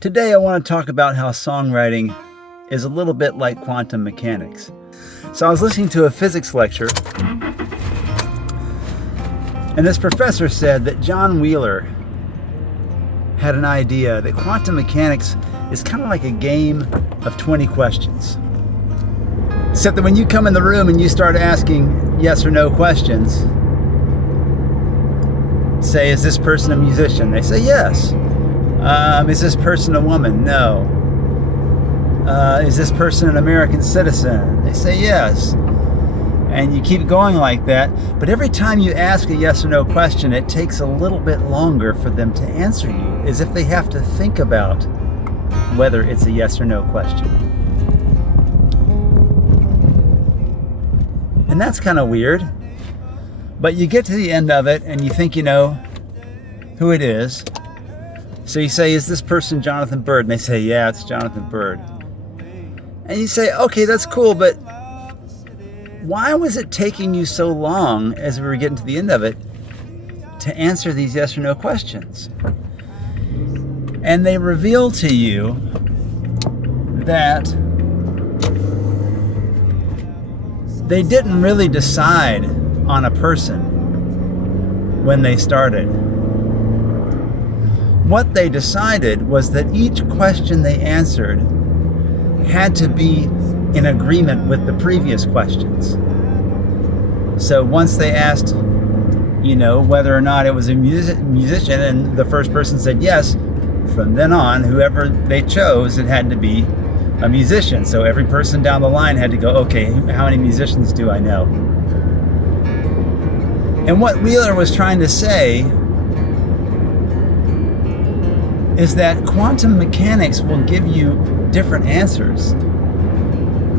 Today I want to talk about how songwriting is a little bit like quantum mechanics. So I was listening to a physics lecture, and this professor said that John Wheeler had an idea that quantum mechanics is kind of like a game of 20 questions. Except that when you come in the room and you start asking yes or no questions, say, is this person a musician? They say yes. Is this person a woman? No. Is this person an American citizen? They say yes. And you keep going like that. But every time you ask a yes or no question, it takes a little bit longer for them to answer you, as if they have to think about whether it's a yes or no question. And that's kind of weird. But you get to the end of it and you think you know who it is. So you say, is this person Jonathan Byrd? And they say, yeah, it's Jonathan Byrd. And you say, okay, that's cool, but why was it taking you so long as we were getting to the end of it to answer these yes or no questions? And they reveal to you that they didn't really decide on a person when they started. What they decided was that each question they answered had to be in agreement with the previous questions. So once they asked, whether or not it was a musician, and the first person said yes, from then on, whoever they chose, it had to be a musician. So every person down the line had to go, okay, how many musicians do I know? And what Wheeler was trying to say is that quantum mechanics will give you different answers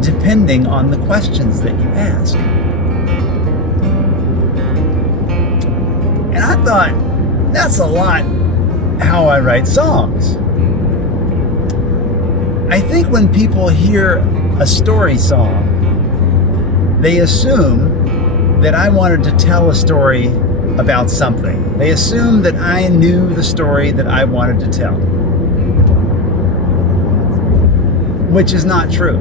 depending on the questions that you ask. And I thought, that's a lot how I write songs. I think when people hear a story song, they assume that I wanted to tell a story about something. They assume that I knew the story that I wanted to tell, which is not true.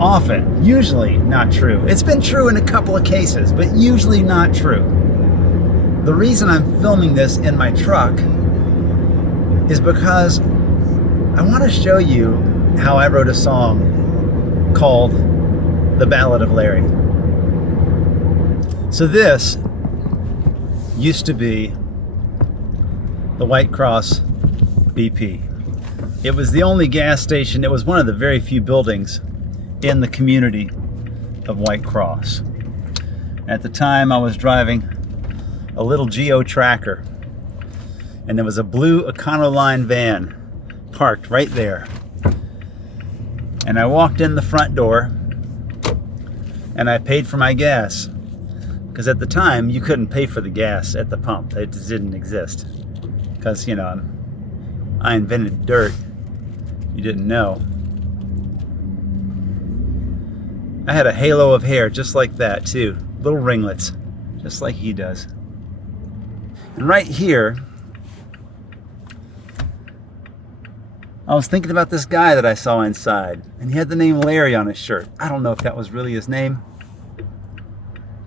Often, usually not true. It's been true in a couple of cases, but usually not true. The reason I'm filming this in my truck is because I want to show you how I wrote a song called The Ballad of Larry. So this used to be the White Cross BP. It was the only gas station. It was one of the very few buildings in the community of White Cross. At the time, I was driving a little Geo Tracker, and there was a blue Econoline van parked right there. And I walked in the front door, and I paid for my gas. Because at the time, you couldn't pay for the gas at the pump. It just didn't exist. Because, I invented dirt. You didn't know. I had a halo of hair just like that, too. Little ringlets, just like he does. And right here, I was thinking about this guy that I saw inside. And he had the name Larry on his shirt. I don't know if that was really his name.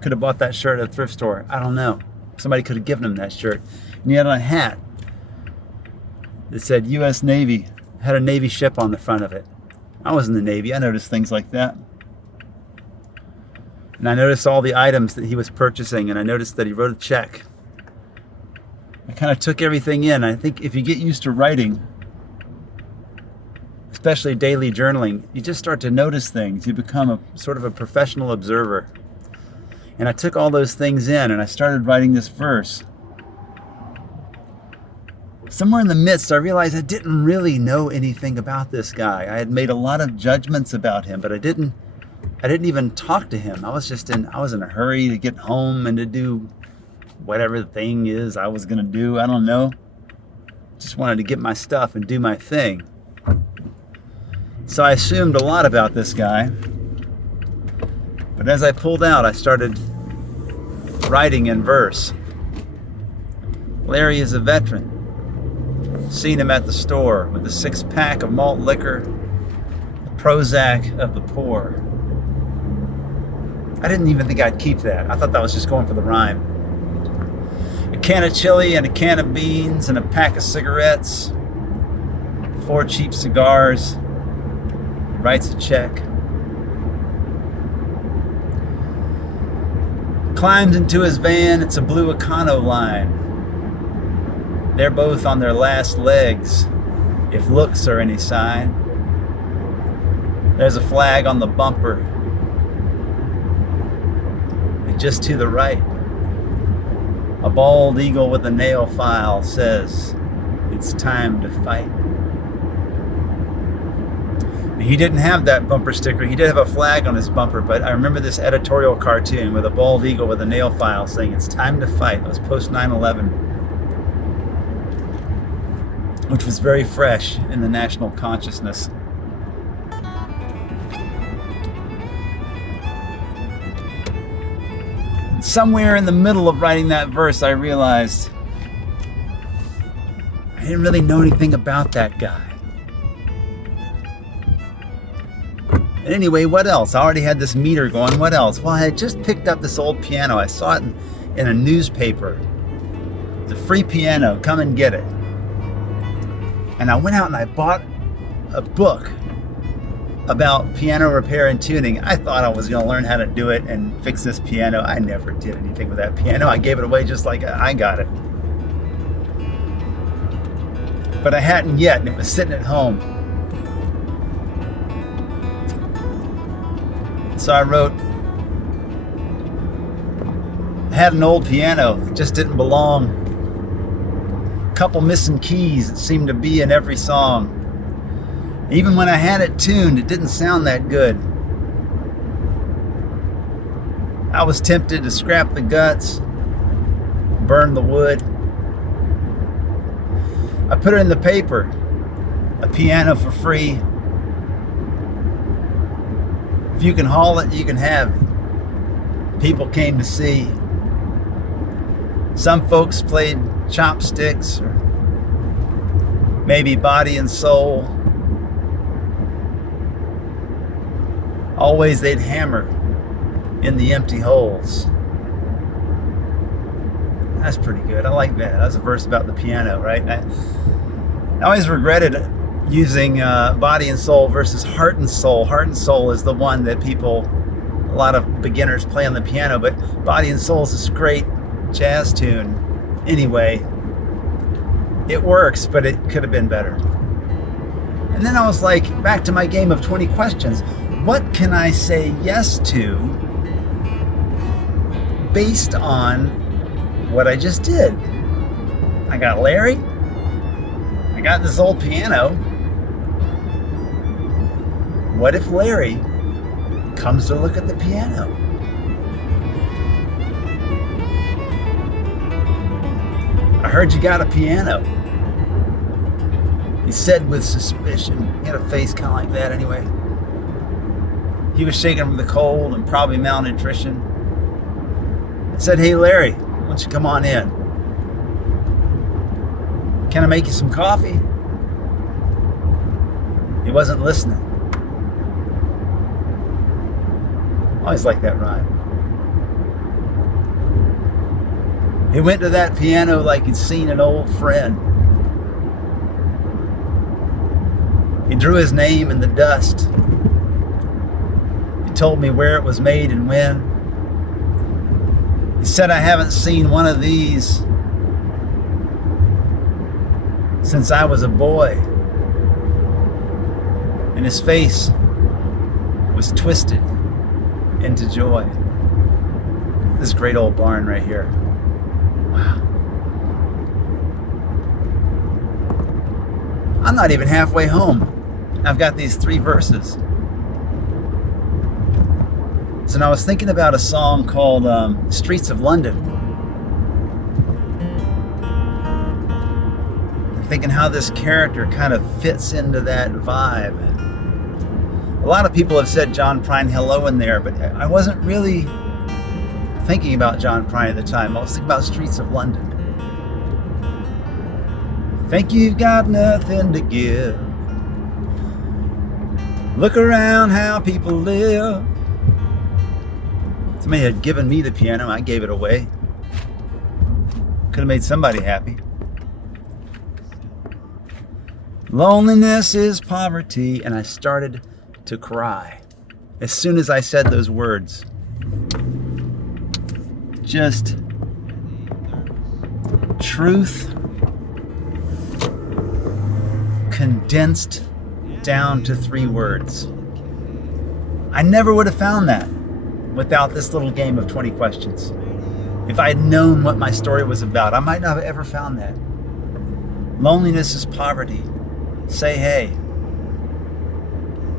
Could have bought that shirt at a thrift store. I don't know. Somebody could have given him that shirt. And he had on a hat that said U.S. Navy. Had a Navy ship on the front of it. I was in the Navy. I noticed things like that. And I noticed all the items that he was purchasing, and I noticed that he wrote a check. I kind of took everything in. I think if you get used to writing, especially daily journaling, you just start to notice things. You become a sort of a professional observer. And I took all those things in, and I started writing this verse. Somewhere in the midst, I realized I didn't really know anything about this guy. I had made a lot of judgments about him, but I didn't even talk to him. I was in a hurry to get home and to do whatever the thing is I was going to do. I don't know. Just wanted to get my stuff and do my thing. So I assumed a lot about this guy. But as I pulled out, I started writing in verse. Larry is a veteran. Seen him at the store with a 6-pack of malt liquor, the Prozac of the poor. I didn't even think I'd keep that. I thought that was just going for the rhyme. A can of chili and a can of beans and a pack of cigarettes, 4 cheap cigars, writes a check. Climbs into his van, it's a blue Econoline. They're both on their last legs, if looks are any sign. There's a flag on the bumper, and just to the right, a bald eagle with a nail file says, "It's time to fight." He didn't have that bumper sticker. He did have a flag on his bumper, but I remember this editorial cartoon with a bald eagle with a nail file saying, "It's time to fight." It was post 9/11, which was very fresh in the national consciousness. Somewhere in the middle of writing that verse, I realized I didn't really know anything about that guy. And anyway, what else? I already had this meter going. What else? Well, I had just picked up this old piano. I saw it in a newspaper. It's a free piano. Come and get it. And I went out and I bought a book about piano repair and tuning. I thought I was going to learn how to do it and fix this piano. I never did anything with that piano. I gave it away just like I got it. But I hadn't yet, and it was sitting at home. So I wrote, I had an old piano, it just didn't belong. A couple missing keys that seemed to be in every song. Even when I had it tuned, it didn't sound that good. I was tempted to scrap the guts, burn the wood. I put it in the paper, a piano for free. If you can haul it, you can have it. People came to see. Some folks played chopsticks, or maybe body and soul. Always they'd hammer in the empty holes. That's pretty good. I like that. That's a verse about the piano, right? And I always regretted using body and soul versus heart and soul. Heart and soul is the one that a lot of beginners play on the piano, but body and soul is this great jazz tune. Anyway, it works, but it could have been better. And then I was like, back to my game of 20 questions. What can I say yes to based on what I just did? I got Larry. I got this old piano. What if Larry comes to look at the piano? I heard you got a piano. He said with suspicion. He had a face kind of like that anyway. He was shaking from the cold and probably malnutrition. I said, "Hey Larry, why don't you come on in? Can I make you some coffee?" He wasn't listening. I always like that rhyme. He went to that piano like he'd seen an old friend. He drew his name in the dust. He told me where it was made and when. He said, "I haven't seen one of these since I was a boy." And his face was twisted into joy. This great old barn right here. Wow. I'm not even halfway home. I've got these 3 verses. So now I was thinking about a song called Streets of London. I'm thinking how this character kind of fits into that vibe. A lot of people have said John Prine Hello in there, but I wasn't really thinking about John Prine at the time. I was thinking about Streets of London. Think you've got nothing to give. Look around how people live. Somebody had given me the piano, I gave it away. Could have made somebody happy. Loneliness is poverty, and I started to cry as soon as I said those words. Just truth condensed down to 3 words. I never would have found that without this little game of 20 questions. If I had known what my story was about, I might not have ever found that. Loneliness is poverty. Say hey.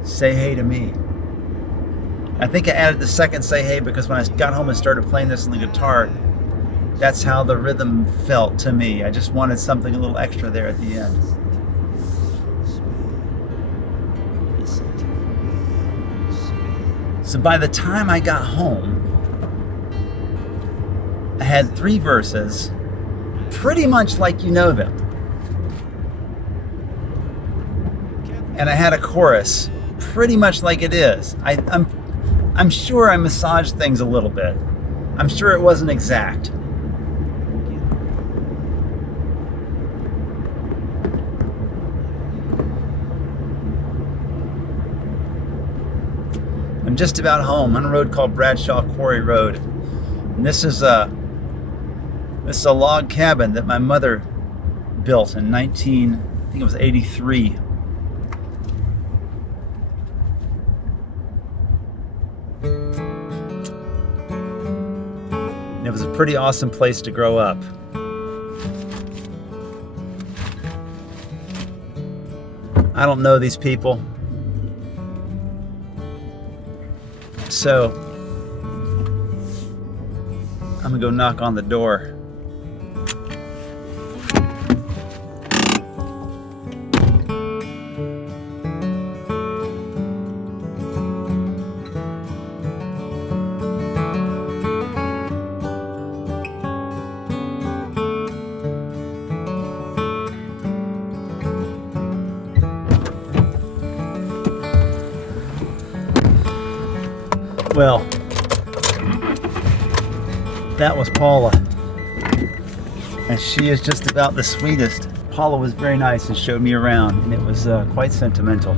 Say hey to me. I think I added the second say hey because when I got home and started playing this on the guitar, that's how the rhythm felt to me. I just wanted something a little extra there at the end. So by the time I got home, I had 3 verses, pretty much like you know them. And I had a chorus, pretty much like it is. I'm sure I massaged things a little bit. I'm sure it wasn't exact. I'm just about home on a road called Bradshaw Quarry Road. And this is a log cabin that my mother built in I think it was 83. And it was a pretty awesome place to grow up. I don't know these people. So I'm gonna go knock on the door. Well, that was Paula, and she is just about the sweetest. Paula was very nice and showed me around, and it was quite sentimental.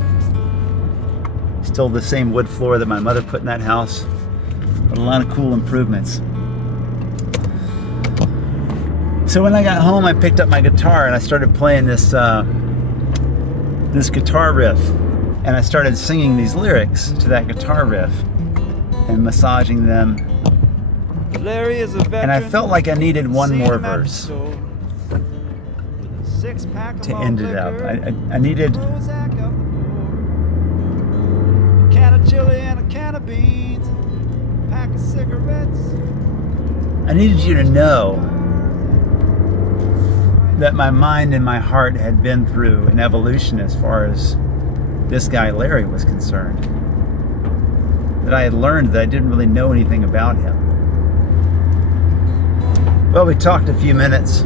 Still the same wood floor that my mother put in that house, but a lot of cool improvements. So when I got home, I picked up my guitar and I started playing this guitar riff, and I started singing these lyrics to that guitar riff and massaging them. Larry is a veteran, and I felt like I needed one more verse to end it up. I needed a can of chili and a can of beans, a pack of cigarettes. I needed you to know that my mind and my heart had been through an evolution as far as this guy Larry was concerned. That I had learned that I didn't really know anything about him. Well, we talked a few minutes.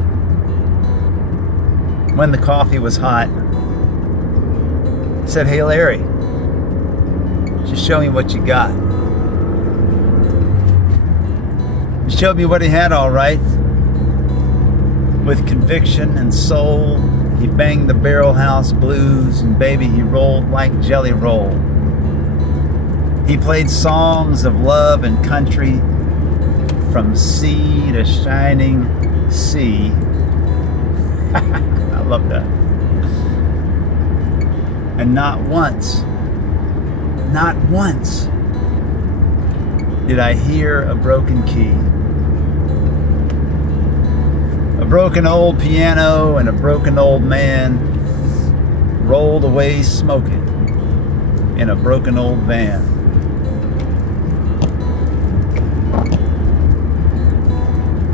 When the coffee was hot, I said, "Hey Larry, just show me what you got." He showed me what he had, all right. With conviction and soul, he banged the barrel house blues, and baby, he rolled like jelly roll. He played songs of love and country, from sea to shining sea. I love that. And not once did I hear a broken key. A broken old piano and a broken old man rolled away smoking in a broken old van.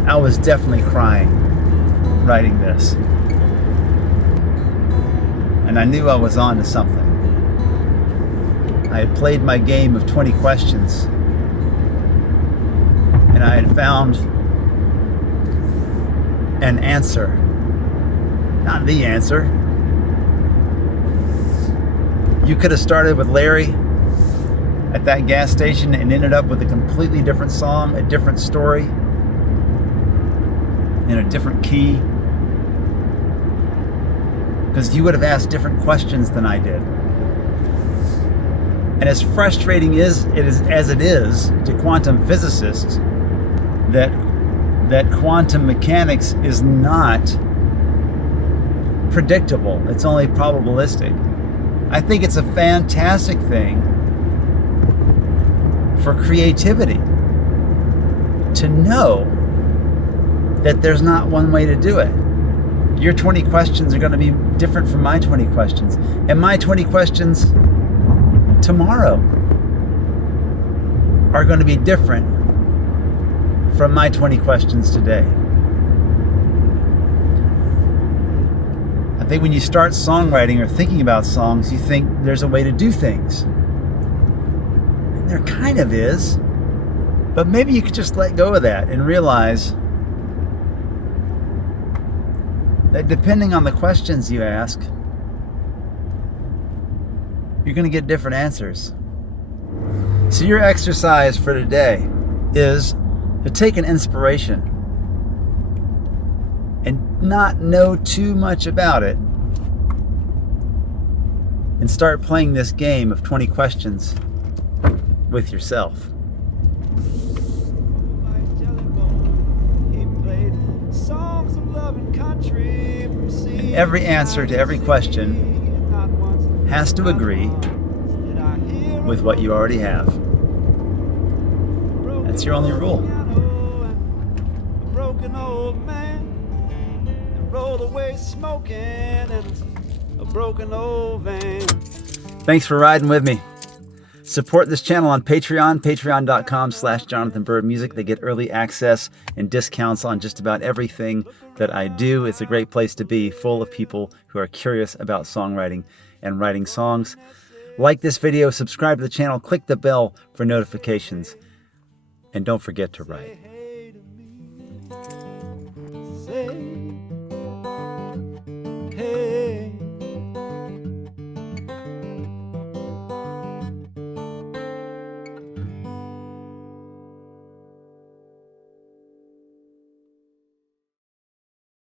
I was definitely crying writing this. And I knew I was on to something. I had played my game of 20 questions, and I had found an answer not the answer. You could have started with Larry at that gas station and ended up with a completely different song, a different story, in a different key, because you would have asked different questions than I did. And as frustrating as it is to quantum physicists that quantum mechanics is not predictable, it's only probabilistic, I think it's a fantastic thing for creativity to know that there's not one way to do it. Your 20 questions are going to be different from my 20 questions, and my 20 questions tomorrow are going to be different from my 20 questions today. I think when you start songwriting or thinking about songs, you think there's a way to do things. And there kind of is. But maybe you could just let go of that and realize that depending on the questions you ask, you're going to get different answers. So your exercise for today is to take an inspiration and not know too much about it and start playing this game of 20 questions with yourself. And every answer to every question has to agree with what you already have. That's your only rule. A broken old man rolled away smoking in a broken old van. Thanks for riding with me. Support this channel on Patreon, patreon.com/Jonathan Byrd Music. They get early access and discounts on just about everything that I do. It's a great place to be, full of people who are curious about songwriting and writing songs. Like this video, subscribe to the channel, click the bell for notifications, and don't forget to write.